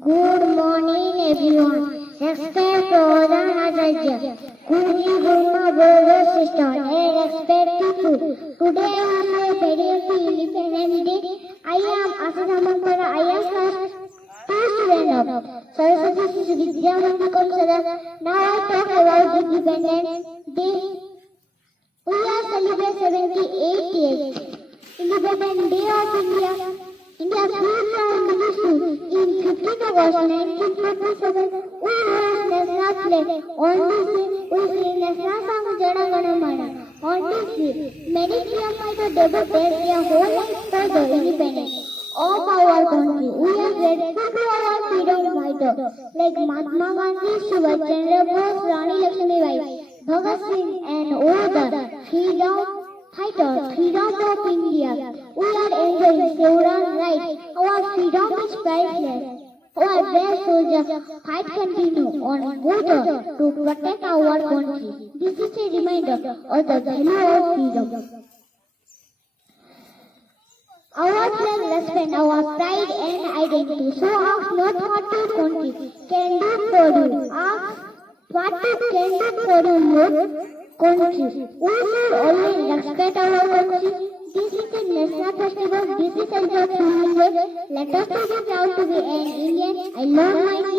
Good morning, everyone. Respect Pradhan Acharya, Guruji Gurma brothers sister, and respected food. Today I am celebrating Independence Day. I am Asad Amankara. I am class 2 student of Saraswati Vidya Mandikam Sada. Now I talk about Independence Day. We are celebrating 78 years. Independence Day of India. India's first prime minister in 15 August 1947, we raised national flag. On this day, we sing national song Jana Gana Mana. On this day, many freedom fighters devoted their whole life for the independence of our country. We are grateful to our freedom fighters like Mahatma Gandhi, Subhash Chandra Bose, Rani Lakshmi Bai, Bhagat Singh, and all the freedom fighters, freedom of India. We are enjoying several rights. Our freedom is priceless. Our brave soldiers fight continue on border to protect our country. This is a reminder of the value of freedom. Our flag represents our pride and identity. So ask not what your country can do for you. Ask what it can do for your country. We should always respect our country. This is a national festival. This is a feeling. Let us be proud to be an Indian. I love my